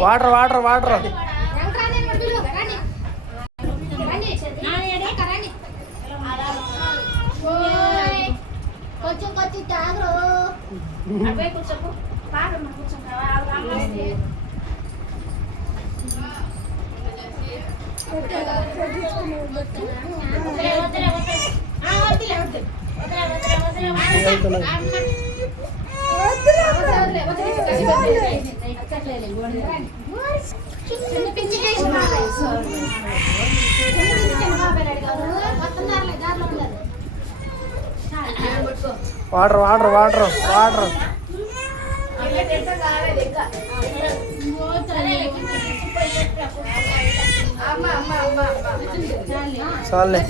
water water water water water water కొంచెం కొంచెం తాగరు అవే కొంచెం పాడమ్మ కొంచెం వాటర్ వాటర్ వాటర్ వాటర్ చాలే